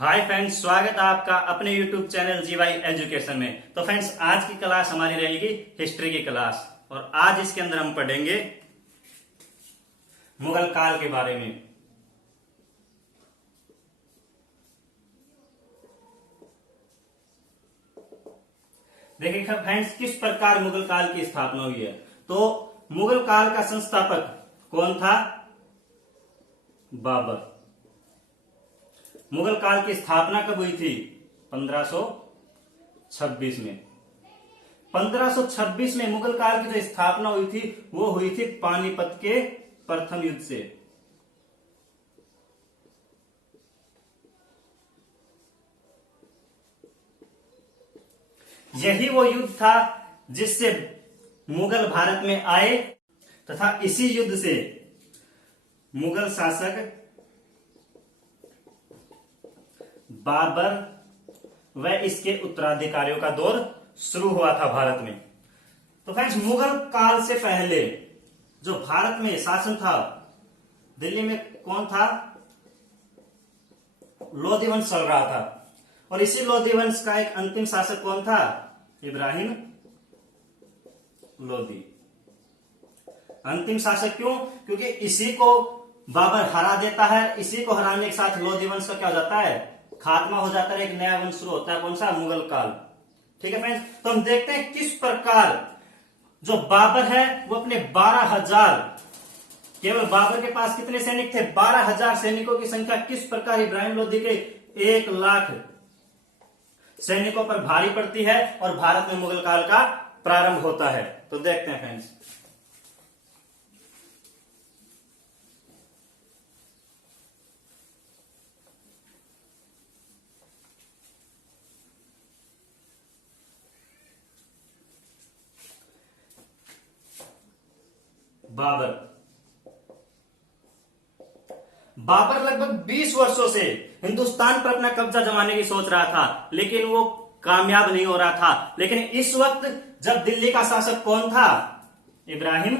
Hi friends, स्वागत है आपका अपने यूट्यूब चैनल जीवाई एजुकेशन में। तो फ्रेंड्स, आज की क्लास हमारी रहेगी हिस्ट्री की क्लास और आज इसके अंदर हम पढ़ेंगे मुगल काल के बारे में। देखिए फ्रेंड्स, किस प्रकार मुगल काल की स्थापना हुई है। तो मुगल काल का संस्थापक कौन था? बाबर। मुगल काल की स्थापना कब हुई थी? 1526 में। 1526 में मुगल काल की जो स्थापना हुई थी वो हुई थी पानीपत के प्रथम युद्ध से। यही वो युद्ध था जिससे मुगल भारत में आए तथा इसी युद्ध से मुगल शासक बाबर व इसके उत्तराधिकारियों का दौर शुरू हुआ था भारत में। तो फ्रेंड्स, मुगल काल से पहले जो भारत में शासन था, दिल्ली में कौन था? लोधी वंश चल रहा था और इसी लोधी वंश का एक अंतिम शासक कौन था? इब्राहिम लोधी। अंतिम शासक क्यों? क्योंकि इसी को बाबर हरा देता है, इसी को हराने के साथ लोधी वंश का क्या हो जाता है? खात्मा हो जाता है, एक नया वंश शुरू होता है। कौन सा? मुगल काल। ठीक है फ्रेंड्स, तो हम देखते हैं किस प्रकार जो बाबर है वो अपने 12,000, केवल बाबर के पास कितने सैनिक थे? 12,000 सैनिकों की संख्या किस प्रकार इब्राहिम लोधी के 1,00,000 सैनिकों पर भारी पड़ती है और भारत में मुगल काल का प्रारंभ होता है। तो देखते हैं फ्रेंड्स। बाबर लगभग 20 वर्षों से हिंदुस्तान पर अपना कब्जा जमाने की सोच रहा था, लेकिन वो कामयाब नहीं हो रहा था। लेकिन इस वक्त जब दिल्ली का शासक कौन था? इब्राहिम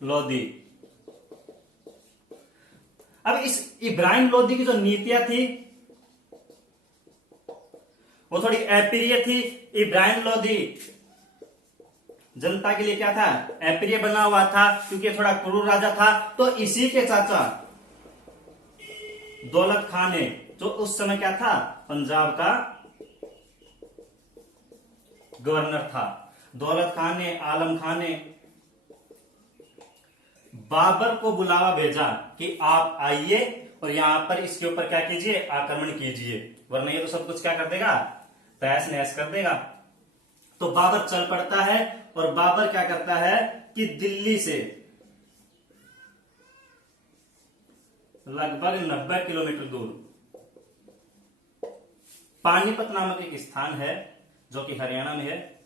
लोधी। अब इस इब्राहिम लोधी की जो नीतियां थी वो थोड़ी अप्रिय थी। इब्राहिम लोधी जनता के लिए क्या था? अप्रिय बना हुआ था, क्योंकि थोड़ा क्रूर राजा था। तो इसी के चाचा दौलत खान ने, जो उस समय क्या था? पंजाब का गवर्नर था। दौलत खान ने, आलम खान ने बाबर को बुलावा भेजा कि आप आइए और यहां पर इसके ऊपर क्या कीजिए? आक्रमण कीजिए, वरना ये तो सब कुछ क्या कर देगा? तहस नहस कर देगा। तो बाबर चल पड़ता है और बाबर क्या करता है कि दिल्ली से लगभग 90 किलोमीटर दूर पानीपत नामक एक स्थान है जो कि हरियाणा में है,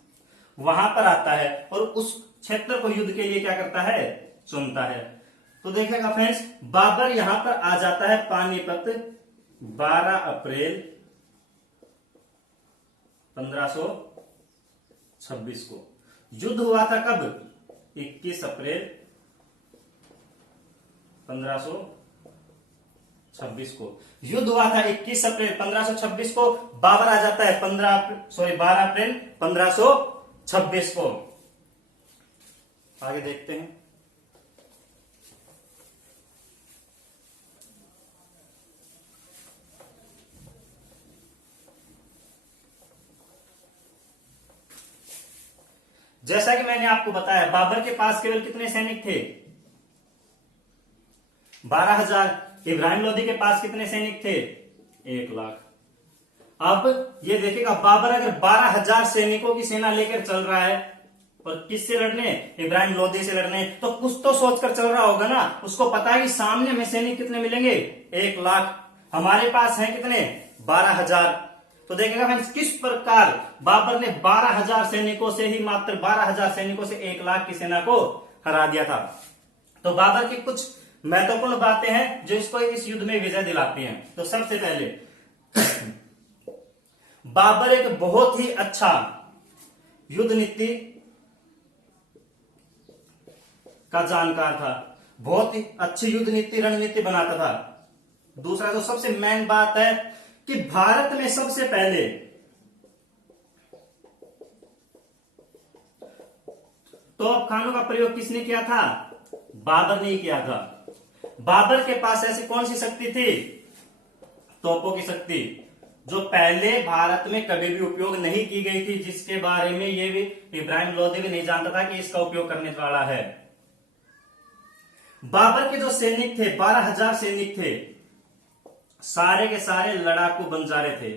वहां पर आता है और उस क्षेत्र को युद्ध के लिए क्या करता है? चुनता है। तो देखिएगा फ्रेंड्स, बाबर यहां पर आ जाता है पानीपत 12 अप्रैल 1526 को। युद्ध हुआ था कब? 21 अप्रैल 1526 को युद्ध हुआ था। 21 अप्रैल 1526 को बाबर आ जाता है 12 अप्रैल 1526 को। आगे देखते हैं। जैसा कि मैंने आपको बताया, बाबर के पास केवल कितने सैनिक थे? 12,000। इब्राहिम लोधी के पास कितने सैनिक थे? 1,00,000। अब ये देखिएगा, बाबर अगर 12,000 सैनिकों की सेना लेकर चल रहा है और किससे लड़ने? इब्राहिम लोधी से लड़ने, तो कुछ तो सोचकर चल रहा होगा ना। उसको पता है कि सामने में सैनिक कितने मिलेंगे? 1,00,000। हमारे पास है कितने? 12,000। तो देखिएगा फ्रेंड्स, किस प्रकार बाबर ने 12,000 सैनिकों से ही, मात्र 12,000 सैनिकों से 1,00,000 की सेना को हरा दिया था। तो बाबर की कुछ महत्वपूर्ण बातें हैं जो इसको इस युद्ध में विजय दिलाती हैं। तो सबसे पहले बाबर एक बहुत ही अच्छा युद्ध नीति का जानकार था, बहुत ही अच्छी युद्ध नीति रणनीति बनाता था। दूसरा जो सबसे मेन बात है कि भारत में सबसे पहले तोपखानों का प्रयोग किसने किया था? बाबर ने ही किया था। बाबर के पास ऐसी कौन सी शक्ति थी? तोपों की शक्ति, जो पहले भारत में कभी भी उपयोग नहीं की गई थी, जिसके बारे में ये भी इब्राहिम लोदी भी नहीं जानता था कि इसका उपयोग करने वाला है। बाबर के जो सैनिक थे, 12,000 सैनिक थे, सारे के सारे लड़ाकू बंजारे थे।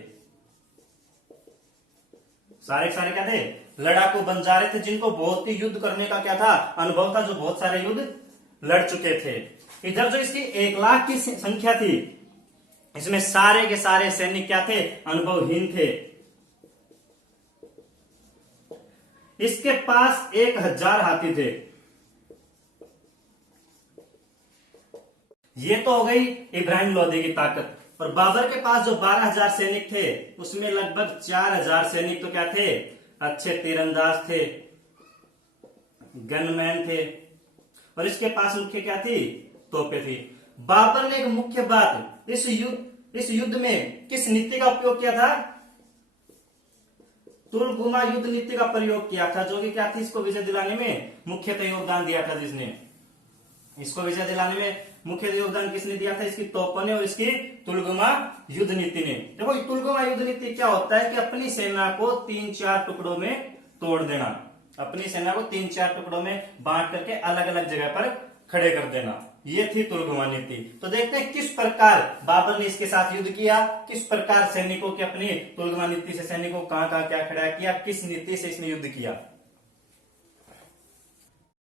सारे के सारे क्या थे? लड़ाकू बंजारे थे, जिनको बहुत ही युद्ध करने का क्या था? अनुभव था, जो बहुत सारे युद्ध लड़ चुके थे। इधर जो इसकी 1 लाख की संख्या थी, इसमें सारे के सारे सैनिक क्या थे? अनुभवहीन थे। इसके पास 1,000 हाथी थे। ये तो हो गई इब्राहिम लोदी की ताकत। और बाबर के पास जो 12,000 सैनिक थे, उसमें लगभग 4,000 सैनिक तो क्या थे? अच्छे तीरंदाज थे, गनमैन थे, और इसके पास मुख्य क्या थी? तोपें थी। बाबर ने एक मुख्य बात, इस युद्ध में किस नीति का उपयोग किया था? तुलगुमा युद्ध नीति का प्रयोग किया था, जो कि क्या थी? इसको विजय दिलाने में मुख्यतः योगदान दिया था। जिसने इसको विजय दिलाने में मुख्य योगदान किसने दिया था? इसकी तोपों ने और इसकी तुलगुमा युद्ध नीति ने। देखो, तुलगुमा युद्ध नीति क्या होता है कि अपनी सेना को 3-4 टुकड़ों में तोड़ देना, अपनी सेना को 3-4 टुकड़ों में बांट करके अलग अलग जगह पर खड़े कर देना, ये थी तुलगुमा नीति। तो देखते हैं किस प्रकार बाबर ने इसके साथ युद्ध किया, किस प्रकार सैनिकों की अपनी तुलगुमा नीति से सैनिकों कहां कहां क्या खड़ा किया, किस नीति से इसने युद्ध किया।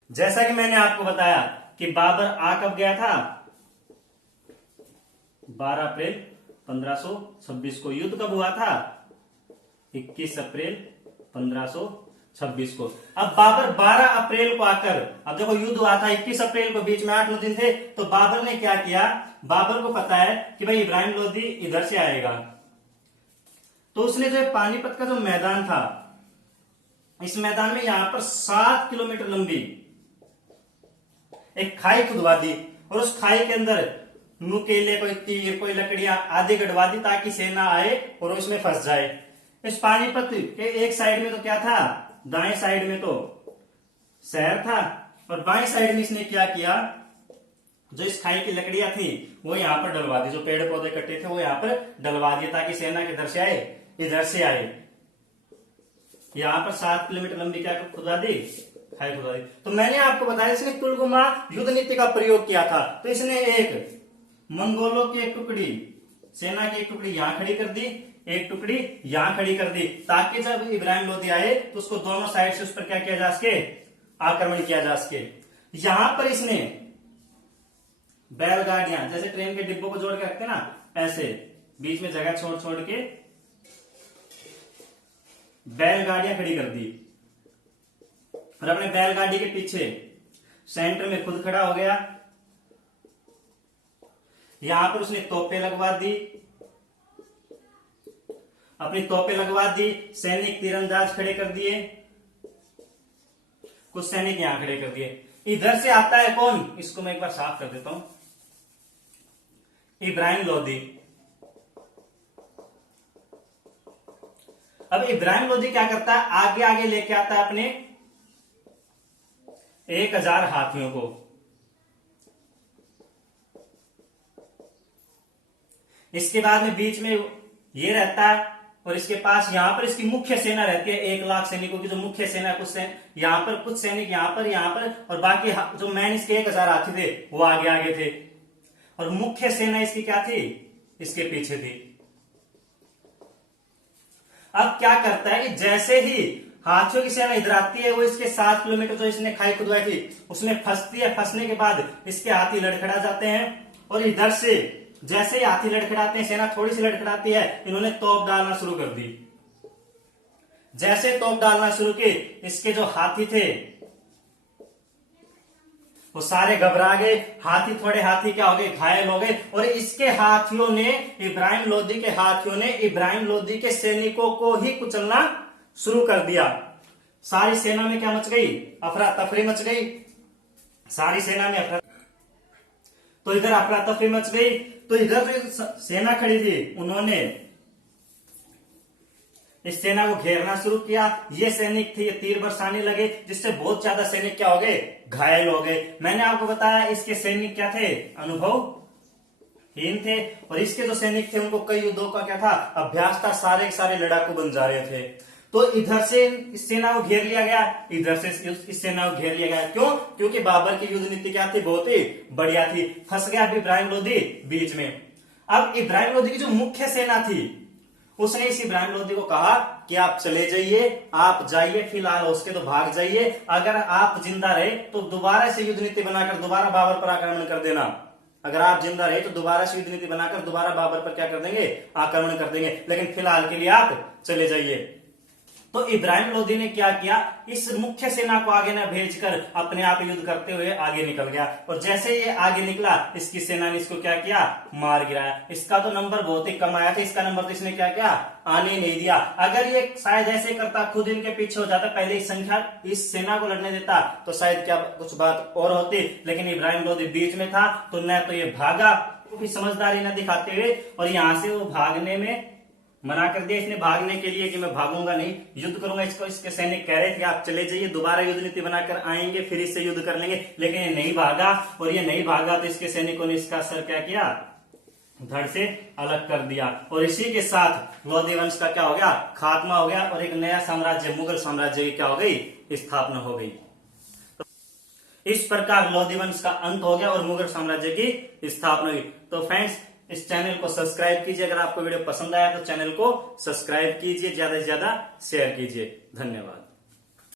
जैसा कि मैंने आपको बताया कि बाबर आ कब गया था? 12 अप्रैल 1526 को। युद्ध कब हुआ था? 21 अप्रैल 1526 को। अब बाबर 12 अप्रैल को आकर, अब देखो युद्ध हुआ था 21 अप्रैल को, बीच में 8-9 दिन थे, तो बाबर ने क्या किया? बाबर को पता है कि भाई इब्राहिम लोदी इधर से आएगा, तो उसने जो पानीपत का जो मैदान था, इस मैदान में यहां पर 7 किलोमीटर लंबी एक खाई खुदवा दी, और उस खाई के अंदर नुकेले, कोई तीर, कोई लकड़ियां आदि गड़वा दी, ताकि सेना आए और उसमें फंस जाए। इस पानीपत के एक साइड में तो क्या था? दाएं साइड में तो शहर था, और बाएं साइड में इसने क्या किया? जो इस खाई की लकड़ियां थी वो यहां पर डलवा दी, जो पेड़ पौधे कटे थे वो यहां पर डलवा दिए, ताकि सेना किधर से आए? इधर से आए। यहां पर 7 किलोमीटर लंबी क्या खुदवा दी? खाई खुदवा दी। तो मैंने आपको बताया इसने तुलगुमा युद्ध नीति का प्रयोग किया था। तो इसने एक मंगोलों की एक टुकड़ी, सेना की एक टुकड़ी यहां खड़ी कर दी, एक टुकड़ी यहां खड़ी कर दी, ताकि जब इब्राहिम लोदी आए तो उसको दोनों साइड से उस पर क्या किया जा सके? आक्रमण किया जा सके। यहां पर इसने बैलगाड़ियां, जैसे ट्रेन के डिब्बों को जोड़ के रखते ना, ऐसे बीच में जगह छोड़ छोड़ के बैलगाड़ियां खड़ी कर दी, और अपने बैलगाड़ी के पीछे सेंटर में खुद खड़ा हो गया। यहां पर उसने तोपें लगवा दी, अपनी तोपें लगवा दी, सैनिक तीरंदाज खड़े कर दिए, कुछ सैनिक यहां खड़े कर दिए। इधर से आता है कौन? इसको मैं एक बार साफ कर देता हूं। इब्राहिम लोदी। अब इब्राहिम लोदी क्या करता है? आगे आगे लेके आता है अपने 1,000 हाथियों को। इसके बाद में बीच में ये रहता है, और इसके पास यहां पर इसकी मुख्य सेना रहती है, 1 लाख सैनिकों की जो मुख्य सेना, कुछ यहां पर, कुछ सैनिक यहां पर, और बाकी जो मैन इसके 1,000 हाथी थे वो आगे आगे थे, और मुख्य सेना इसकी क्या थी? इसके पीछे थी। अब क्या करता है कि जैसे ही हाथियों की सेना इधर आती है, वो इसके 7 किलोमीटर जो इसने खाई खुदवाई थी उसमें फंसती है। फंसने के बाद इसके हाथी लड़खड़ा जाते हैं, और इधर से जैसे ही हाथी लड़खड़ाते हैं, सेना थोड़ी सी लड़खड़ाती है, इन्होंने तोप डालना शुरू कर दी। जैसे तोप डालना शुरू की, इसके जो हाथी थे वो सारे घबरा गए। हाथी, थोड़े हाथी क्या हो गए? घायल हो गए। और इसके हाथियों ने, इब्राहिम लोदी के हाथियों ने इब्राहिम लोदी के सैनिकों को ही कुचलना शुरू कर दिया। सारी सेना में क्या मच गई? अफरा तफरी मच गई। सारी सेना में तो इधर अफरा तफरी मच गई। तो इधर जो सेना खड़ी थी उन्होंने इस सेना को घेरना शुरू किया। ये सैनिक थे, ये तीर बरसाने लगे, जिससे बहुत ज्यादा सैनिक क्या हो गए, घायल हो गए। मैंने आपको बताया इसके सैनिक क्या थे, अनुभवहीन थे, और इसके जो सैनिक थे उनको कई युद्धों का क्या था, अभ्यास था, सारे के सारे लड़ाकू बन जा रहे थे। तो इधर से इस सेना को घेर लिया गया, इधर से इस सेना को घेर लिया गया। क्यों? क्योंकि बाबर की युद्ध नीति क्या थी, बहुत ही बढ़िया थी। फंस गया इब्राहिम लोदी बीच में। अब इब्राहिम लोदी की जो मुख्य सेना थी उसने इस इब्राहिम लोदी को कहा कि आप चले जाइए, आप जाइए, फिलहाल उसके तो भाग जाइए, अगर आप जिंदा रहे तो दोबारा से युद्ध नीति बनाकर दोबारा बाबर पर आक्रमण कर देना। अगर आप जिंदा रहे तो दोबारा से युद्ध नीति बनाकर दोबारा बाबर पर क्या कर देंगे, आक्रमण कर देंगे, लेकिन फिलहाल के लिए आप चले जाइए। तो इब्राहिम लोदी ने क्या किया, इस मुख्य सेना को आगे न भेजकर अपने आप युद्ध करते हुए आगे निकल गया। और जैसे ये आगे निकला, इसकी सेना ने इसको क्या किया, मार गिराया। इसका तो नंबर बहुत ही कम आया था, इसका नंबर तो इसने क्या किया, आने नहीं दिया। अगर ये शायद ऐसे करता, खुद इनके पीछे हो जाता, पहले ही संख्या इस सेना को लड़ने देता, तो शायद क्या कुछ बात और होती। लेकिन इब्राहिम लोदी बीच में था, तो न तो ये भागा, वो भी समझदारी न दिखाते हुए, और यहां से वो भागने में मना कर दिया इसने, भागने के लिए कि मैं भागूंगा नहीं, युद्ध करूंगा। इसको इसके सैनिक कह रहे थे आप चले जाइए, दोबारा युद्ध नीति बनाकर आएंगे, फिर इससे युद्ध कर लेंगे, लेकिन ये नहीं भागा। और ये नहीं भागा तो इसके सैनिकों ने इसका सर क्या किया, धड़ से अलग कर दिया। और इसी के साथ लोधी वंश का क्या हो गया, खात्मा हो गया, और एक नया साम्राज्य, मुगल साम्राज्य की क्या हो गई, स्थापना हो गई। तो इस प्रकार लोधी वंश का अंत हो गया और मुगल साम्राज्य की स्थापना हुई। तो फ्रेंड्स, इस चैनल को सब्सक्राइब कीजिए। अगर आपको वीडियो पसंद आया तो चैनल को सब्सक्राइब कीजिए, ज्यादा से ज्यादा शेयर कीजिए। धन्यवाद।